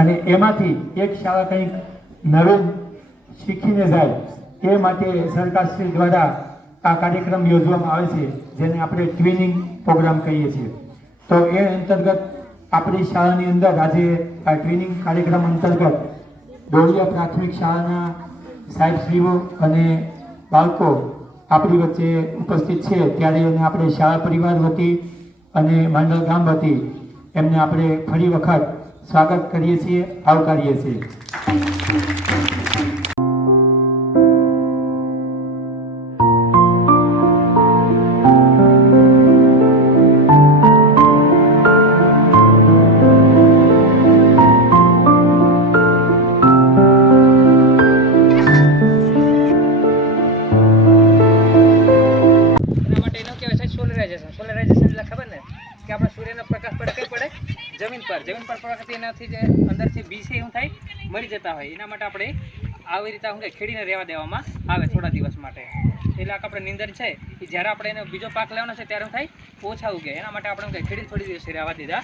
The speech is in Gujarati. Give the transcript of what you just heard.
અને એમાંથી એક શાળા કંઈક નવું શીખીને જાય એ માટે સરકારશ્રી દ્વારા આ કાર્યક્રમ યોજવામાં આવે છે, જેને આપણે ટ્વિનિંગ પ્રોગ્રામ કહીએ છીએ. તો એ અંતર્ગત આપણી શાળાની અંદર આજે આ ટ્વિનિંગ કાર્યક્રમ અંતર્ગત ડોળિયા પ્રાથમિક શાળાના સાહેબશ્રીઓ અને બાળકો આપણી વચ્ચે ઉપસ્થિત છે. ત્યારે એને આપણે શાળા પરિવાર વતી અને માંડલ ગામ વતી એમને આપણે ફરી વખત સ્વાગત કરીએ છીએ, આવકારીએ છીએ. સોલરાઇઝેશન એટલે ખબર ને કે આપણે સૂર્યનો પ્રકાશ પડે કઈ પડે જમીન પર પડવાથી એનાથી જે અંદરથી બી છે એવું થાય મરી જતા હોય. એના માટે આપણે આવી રીતે શું કે ખેડીને રહેવા દેવામાં આવે થોડા દિવસ માટે. એટલે આપણે નીંદર છે એ જ્યારે આપણે એનો બીજો પાક લેવાનો છે ત્યારે શું થાય ઓછા ઉગે. એના માટે આપણે ખેડી થોડી દિવસ રહેવા દીધા